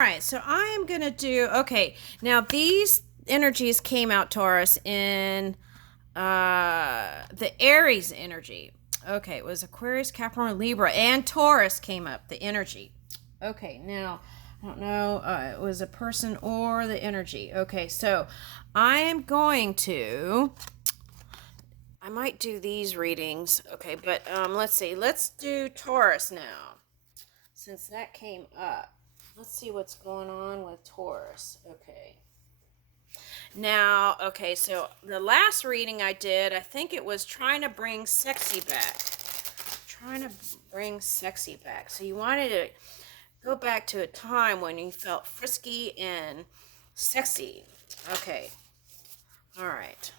All right, so I am going to do, okay, now these energies came out, Taurus, in the Aries energy. Okay, it was Aquarius, Capricorn, Libra, and Taurus came up, the energy. Okay, now, I don't know, it was a person or the energy. Okay, so I am going to, I might do these readings. Okay, but let's see, let's do Taurus now, since that came up. Let's see what's going on with Taurus. Okay. Now, okay, so the last reading I did, I think it was trying to bring sexy back. Trying to bring sexy back. So you wanted to go back to a time when you felt frisky and sexy. Okay. All right.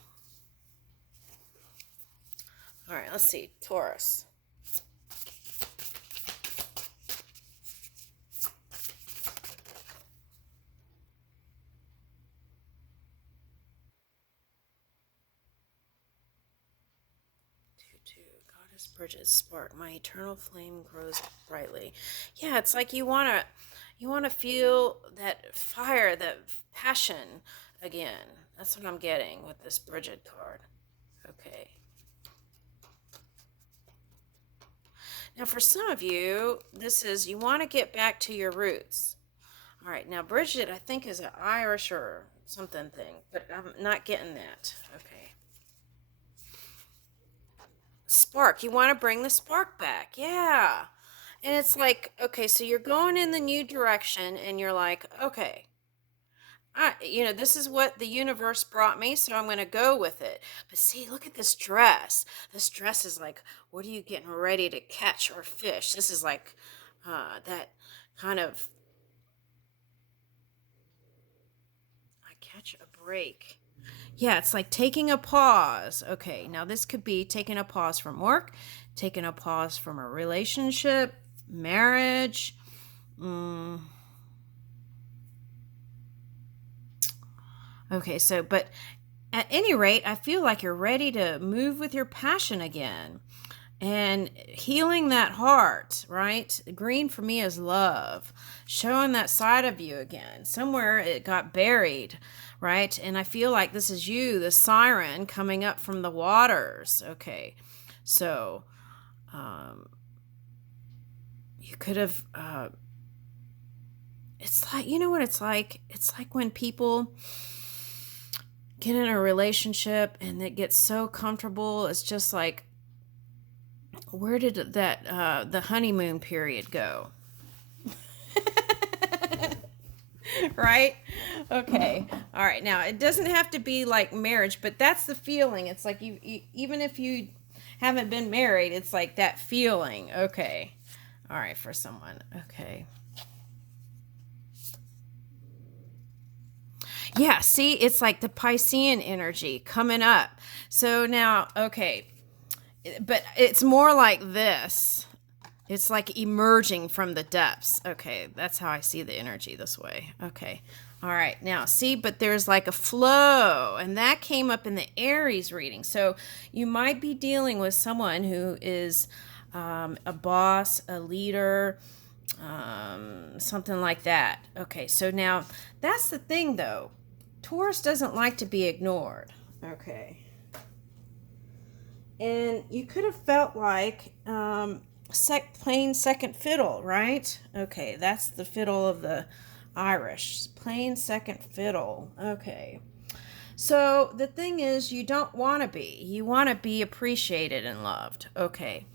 All right, let's see. Taurus. Goddess Bridget spark. My eternal flame grows brightly. Yeah, it's like you wanna feel that fire, that passion again. That's what I'm getting with this Bridget card. Okay. Now, for some of you, this is you want to get back to your roots. All right. Now, Bridget, I think is an Irish or something thing, but I'm not getting that. Okay. Spark. You want to bring the spark back. Yeah. And it's like, okay, so you're going in the new direction and you're like, okay, this is what the universe brought me, so I'm going to go with it. But see, look at this dress. This dress is like, what are you getting ready to catch or fish? This is like that kind of, I catch a break. Yeah, it's like taking a pause. Okay, now this could be taking a pause from work, taking a pause from a relationship, marriage. Mm, okay, so, but at any rate, I feel like you're ready to move with your passion again and healing that heart, right? Green for me is love, showing that side of you again. Somewhere it got buried, right? And I feel like this is you, the siren coming up from the waters. Okay, so you could have, it's like, you know what it's like? It's like when people get in a relationship and it gets so comfortable, it's just like, where did that the honeymoon period go? Right? Okay. All right. Now, it doesn't have to be like marriage, but that's the feeling. It's like you even if you haven't been married, it's like that feeling. Okay. All right, for someone. Okay. Yeah, see, it's like the Piscean energy coming up. So now, okay, but it's more like this. It's like emerging from the depths. Okay, that's how I see the energy this way. Okay. All right. Now, see, but there's like a flow, and that came up in the Aries reading. So you might be dealing with someone who is a boss, a leader, something like that. Okay. So now that's the thing, though. Taurus doesn't like to be ignored. Okay. And you could have felt like playing second fiddle, right? Okay, that's the fiddle of the Irish. Playing second fiddle. Okay. So the thing is, you don't want to be. You want to be appreciated and loved. Okay.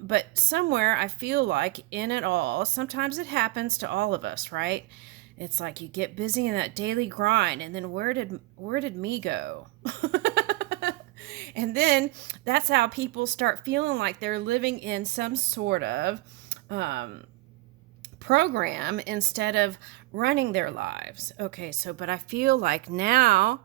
But somewhere I feel like in it all, sometimes it happens to all of us, right? It's like you get busy in that daily grind, and then where did me go? And then that's how people start feeling like they're living in some sort of program instead of running their lives. Okay, so, but I feel like now,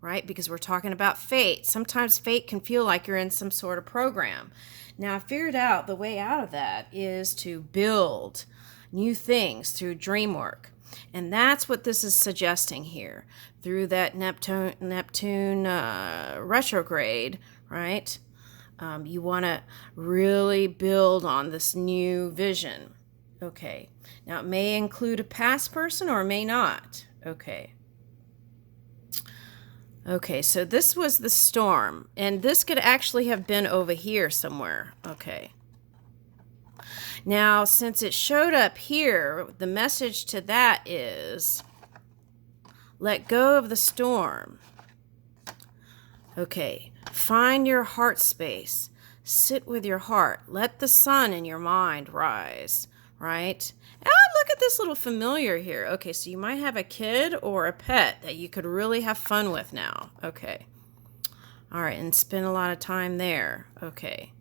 right, because we're talking about fate, sometimes fate can feel like you're in some sort of program. Now, I figured out the way out of that is to build new things through dream work. And that's what this is suggesting here through that Neptune retrograde, right? You want to really build on this new vision. Okay. Now, it may include a past person or may not. Okay. Okay, so this was the storm, and this could actually have been over here somewhere. Okay. Now, since it showed up here, the message to that is let go of the storm. Okay, find your heart space. Sit with your heart. Let the sun in your mind rise, right? Oh, look at this little familiar here. Okay, so you might have a kid or a pet that you could really have fun with now. Okay. All right, and spend a lot of time there. Okay.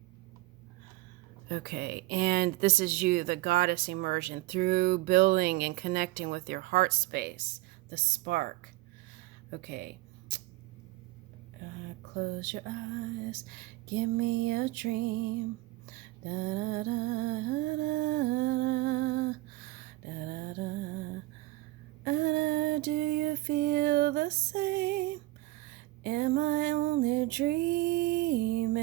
Okay, and this is you, the goddess immersion, through building and connecting with your heart space, the spark. Okay. Close your eyes, give me a dream. Da da da da da da da. Do you feel the same? Am I only dreaming?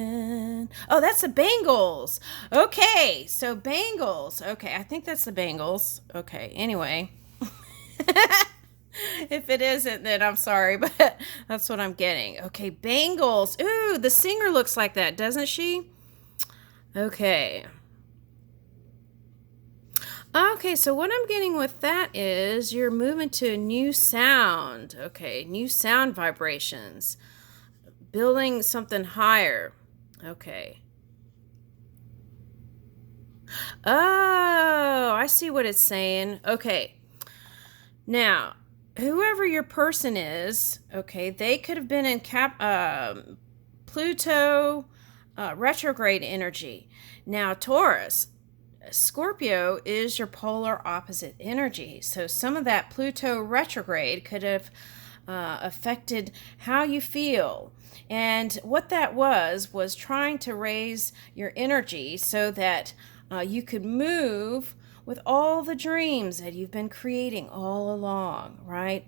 Oh, that's the Bangles. Okay, so Bangles. Okay, I think that's the Bangles. Okay, anyway. If it isn't, then I'm sorry, but that's what I'm getting. Okay, Bangles. Ooh, the singer looks like that, doesn't she? Okay. Okay, so what I'm getting with that is you're moving to a new sound. Okay, new sound vibrations. Building something higher. Okay. Oh, I see what it's saying. Okay. Now, whoever your person is, okay, they could have been in Pluto retrograde energy. Now, Taurus, Scorpio is your polar opposite energy. So some of that Pluto retrograde could have affected how you feel. And what that was trying to raise your energy so that you could move with all the dreams that you've been creating all along, right?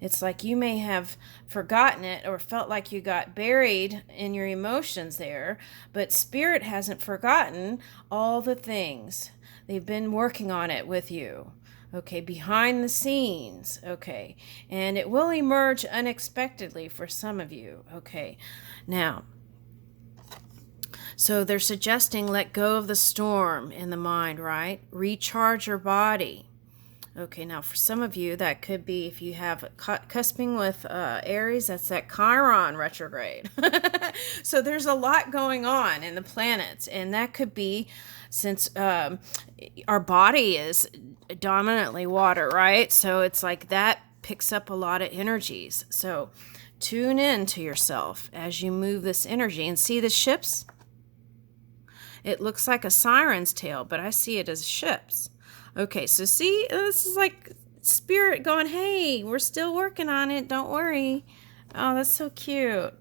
It's like you may have forgotten it or felt like you got buried in your emotions there, but Spirit hasn't forgotten all the things. They've been working on it with you, okay, behind the scenes, okay, and it will emerge unexpectedly for some of you, okay. Now, so they're suggesting let go of the storm in the mind, right? Recharge your body. Okay, now for some of you, that could be if you have cusping with Aries, that's that Chiron retrograde. So there's a lot going on in the planets, and that could be since our body is dominantly water, right? So it's like that picks up a lot of energies. So tune in to yourself as you move this energy and see the ships. It looks like a siren's tail, but I see it as ships. Okay, so see, this is like Spirit going, hey, we're still working on it. Don't worry. Oh, that's so cute.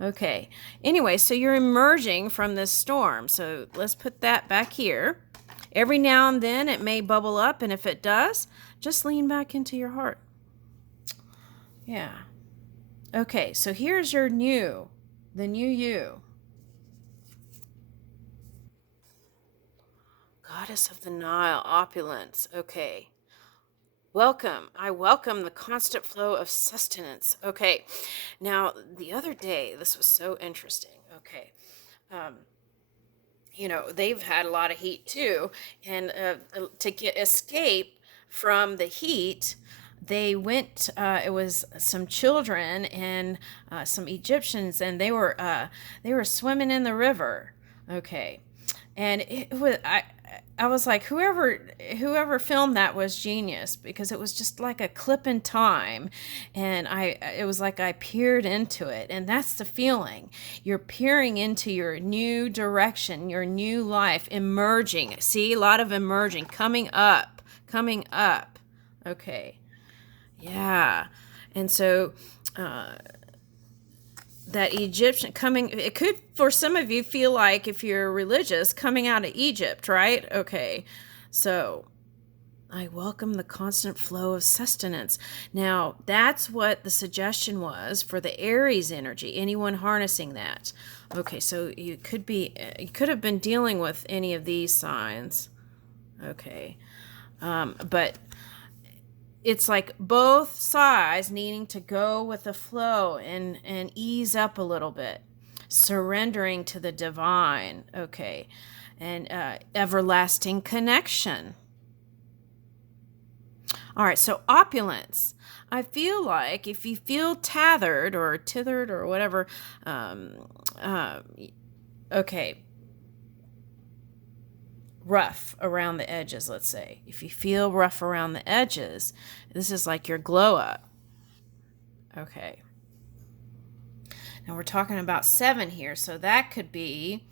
Okay, anyway, so you're emerging from this storm. So let's put that back here. Every now and then it may bubble up, and if it does, just lean back into your heart. Yeah. Okay, so here's your the new you. Goddess of the Nile, opulence. Okay. Welcome. I welcome the constant flow of sustenance. Okay. Now, the other day, this was so interesting. Okay. They've had a lot of heat too. And to escape from the heat, they went, it was some children and some Egyptians, and they were swimming in the river. Okay. And I was like, whoever filmed that was genius, because it was just like a clip in time, and it was like I peered into it, and that's the feeling. You're peering into your new direction, your new life, emerging. See, a lot of emerging, coming up. Okay, yeah, and so. That Egyptian coming, it could, for some of you, feel like, if you're religious, coming out of Egypt, right? Okay, so I welcome the constant flow of sustenance. Now, that's what the suggestion was for the Aries energy, anyone harnessing that. Okay, so you could have been dealing with any of these signs. Okay. But it's like both sides needing to go with the flow and ease up a little bit, surrendering to the divine. Okay. And everlasting connection. All right, so opulence. I feel like if you feel tethered or tithered or whatever, um, uh, okay, rough around the edges, let's say. If you feel rough around the edges, this is like your glow up. Okay. Now we're talking about 7 here, so that could be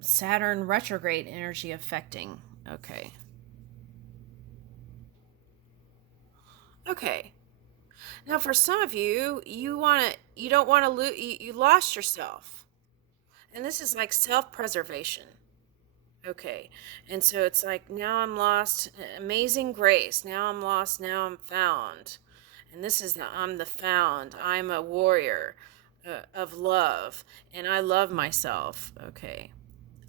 Saturn retrograde energy affecting. Okay. Okay. Now for some of you, you don't want to lose, you lost yourself. And this is like self-preservation. Okay. And so it's like, now I'm lost, amazing grace. Now I'm lost, now I'm found. And this is I'm the found. I'm a warrior of love, and I love myself. Okay.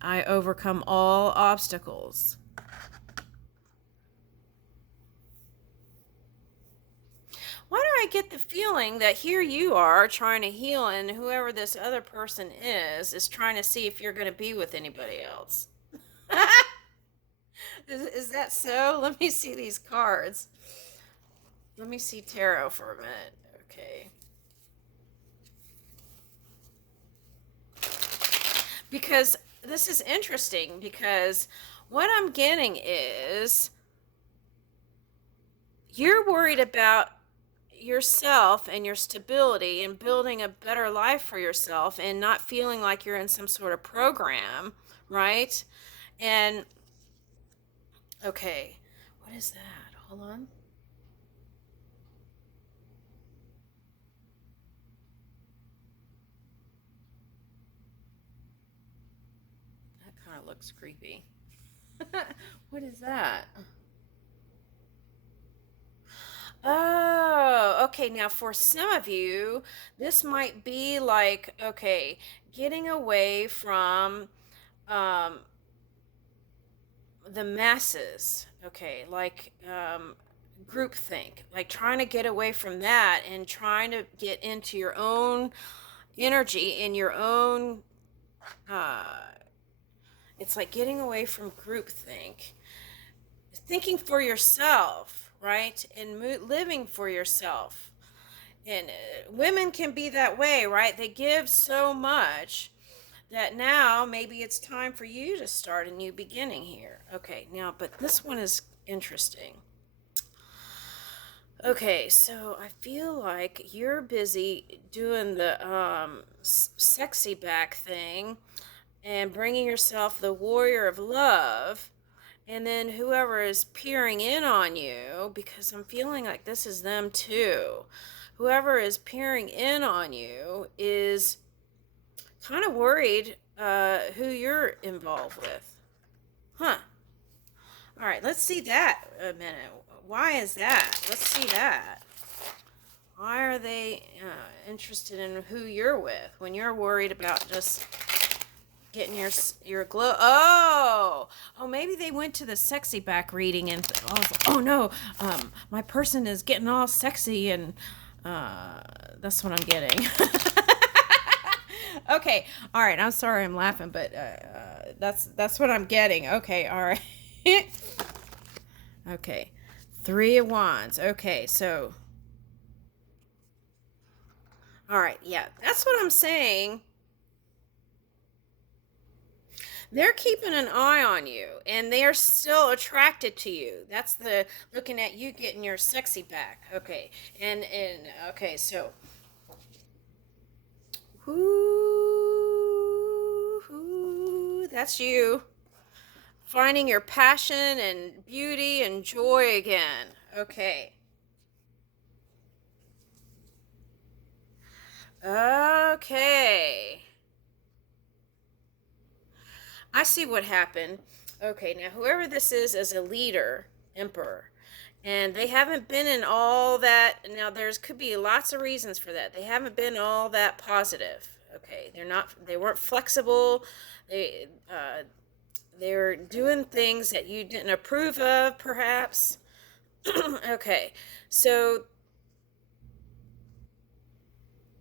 I overcome all obstacles. Why do I get the feeling that here you are trying to heal, and whoever this other person is trying to see if you're going to be with anybody else? Is that so? Let me see these cards. Let me see tarot for a minute. Okay. Because this is interesting, because what I'm getting is you're worried about yourself and your stability and building a better life for yourself and not feeling like you're in some sort of program, right? And okay, what is that? Hold on. That kind of looks creepy. What is that? Oh, okay. Now, for some of you, this might be like, okay, getting away from um, the masses, okay, like groupthink, like trying to get away from that and trying to get into your own energy in your own. Uh, it's like getting away from groupthink, thinking for yourself, right, and living for yourself. And women can be that way, right? They give so much that now maybe it's time for you to start a new beginning here. Okay, now, but this one is interesting. Okay, so I feel like you're busy doing the sexy back thing and bringing yourself the warrior of love. And then whoever is peering in on you, because I'm feeling like this is them too, whoever is peering in on you is kind of worried who you're involved with. Huh. All right, let's see that a minute. Why is that? Let's see that. Why are they interested in who you're with when you're worried about just getting your glow? Oh, maybe they went to the sexy back reading and oh no, my person is getting all sexy, and that's what I'm getting. Okay, all right. I'm sorry, I'm laughing, but that's what I'm getting. Okay, all right. Okay, 3 of Wands. Okay, so all right, yeah, that's what I'm saying. They're keeping an eye on you, and they are still attracted to you. That's the looking at you getting your sexy back. Okay, and okay, so whoo, that's you finding your passion and beauty and joy again. Okay. Okay. I see what happened. Okay, now whoever this is as a leader, emperor, and they haven't been in all that. Now there's could be lots of reasons for that. They haven't been all that positive. Okay, they weren't flexible. They They're doing things that you didn't approve of, perhaps. Okay, so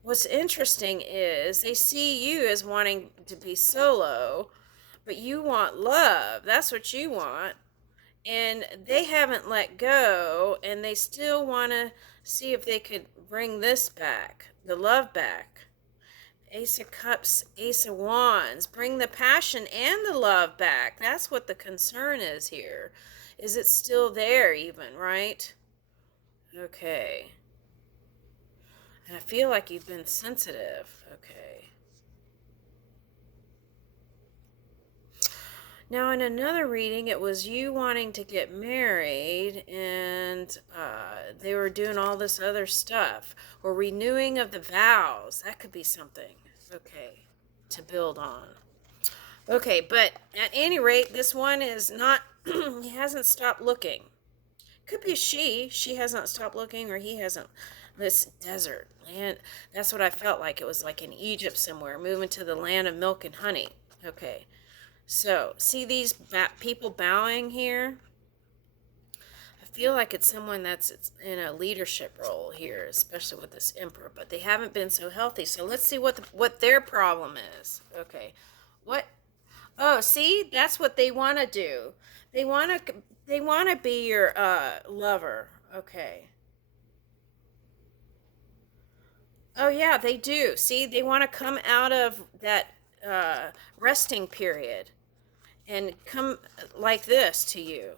what's interesting is they see you as wanting to be solo, but you want love. That's what you want. And they haven't let go, and they still want to see if they could bring this back, the love back. Ace of Cups, Ace of Wands. Bring the passion and the love back. That's what the concern is here. Is it still there, even, right? Okay. And I feel like you've been sensitive. Okay. Now, in another reading, it was you wanting to get married, and they were doing all this other stuff, or renewing of the vows. That could be something, okay, to build on. Okay, but at any rate, this one is not, he hasn't stopped looking. Could be she hasn't stopped looking, or he hasn't. This desert land, that's what I felt like. It was like in Egypt somewhere, moving to the land of milk and honey. Okay. So, see these people bowing here? I feel like it's someone that's in a leadership role here, especially with this emperor, but they haven't been so healthy. So let's see what their problem is. Okay. What? Oh, see? That's what they want to do. They want to be your lover. Okay. Oh yeah, they do. See, they want to come out of that resting period and come like this to you,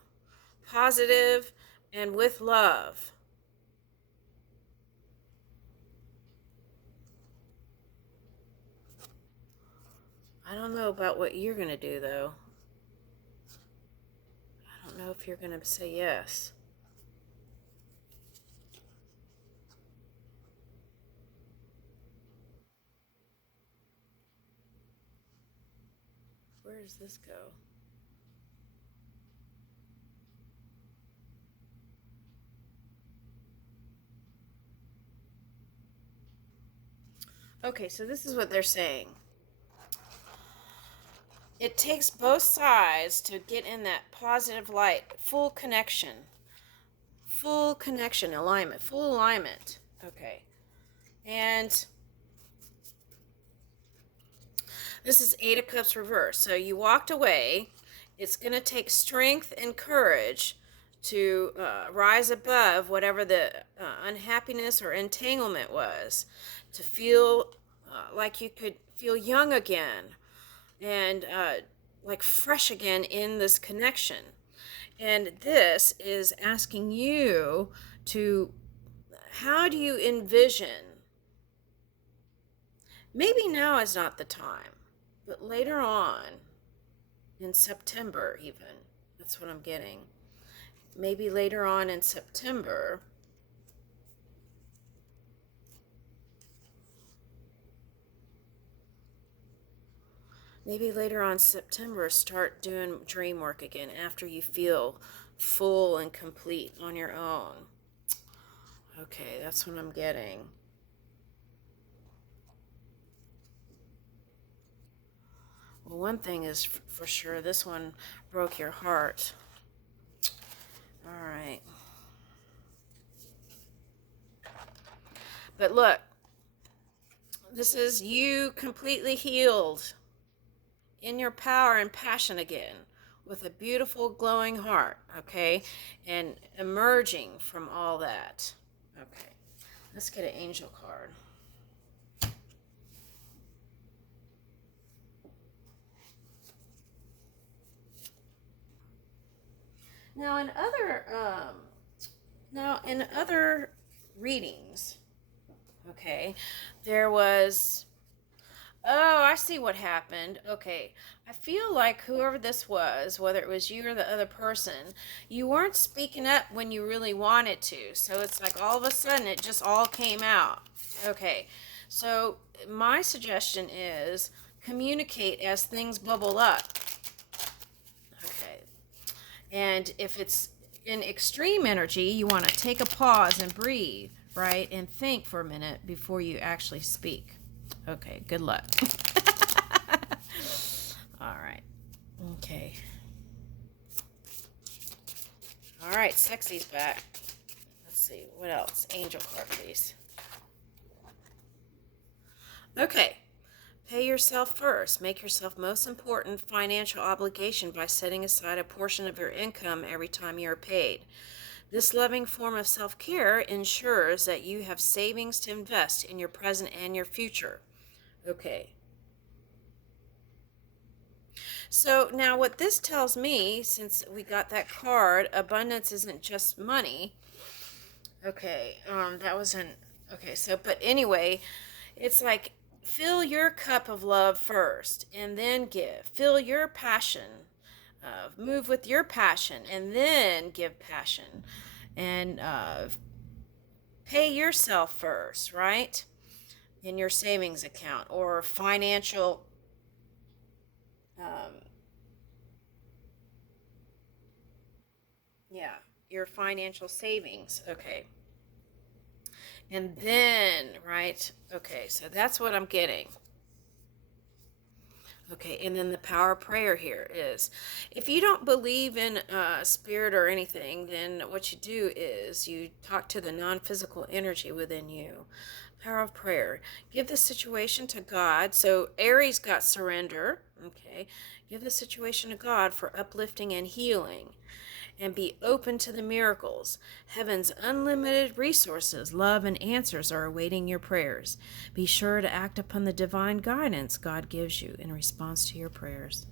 positive and with love. I don't know about what you're going to do, though. I don't know if you're going to say yes. Where does this go? Okay, so this is what they're saying. It takes both sides to get in that positive light, full connection, alignment, full alignment. Okay. And this is Eight of Cups reverse. So you walked away. It's going to take strength and courage to rise above whatever the unhappiness or entanglement was, to feel like you could feel young again and like fresh again in this connection. And this is asking you to, how do you envision? Maybe now is not the time, but later on, in September even, that's what I'm getting. Maybe later on in September, start doing dream work again after you feel full and complete on your own. Okay, that's what I'm getting. Well, one thing is for sure, this one broke your heart. All right. But look, this is you completely healed in your power and passion again with a beautiful glowing heart, okay? And emerging from all that. Okay. Let's get an angel card. Now in other readings, okay, there was, oh, I see what happened. Okay, I feel like whoever this was, whether it was you or the other person, you weren't speaking up when you really wanted to. So it's like all of a sudden it just all came out. Okay, so my suggestion is communicate as things bubble up. Okay, and if it's in extreme energy, you want to take a pause and breathe, right? And think for a minute before you actually speak. Okay, good luck. All right. Okay. All right, sexy's back. Let's see, what else? Angel card, please. Okay. Pay yourself first. Make yourself most important financial obligation by setting aside a portion of your income every time you are paid. This loving form of self care ensures that you have savings to invest in your present and your future. Okay. So now, what this tells me, since we got that card, abundance isn't just money. Okay. That was an. Okay. So, but anyway, it's like fill your cup of love first and then give. Fill your passion. Move with your passion and then give passion. And pay yourself first, right? In your savings account or financial. Um, yeah, your financial savings. Okay. And then, right? Okay, so that's what I'm getting. Okay, and then the power of prayer here is if you don't believe in spirit or anything, then what you do is you talk to the non physical energy within you. Power of prayer. Give the situation to God. So Aries got surrender. Okay, give the situation to God for uplifting and healing. And be open to the miracles. Heaven's unlimited resources, love, and answers are awaiting your prayers. Be sure to act upon the divine guidance God gives you in response to your prayers.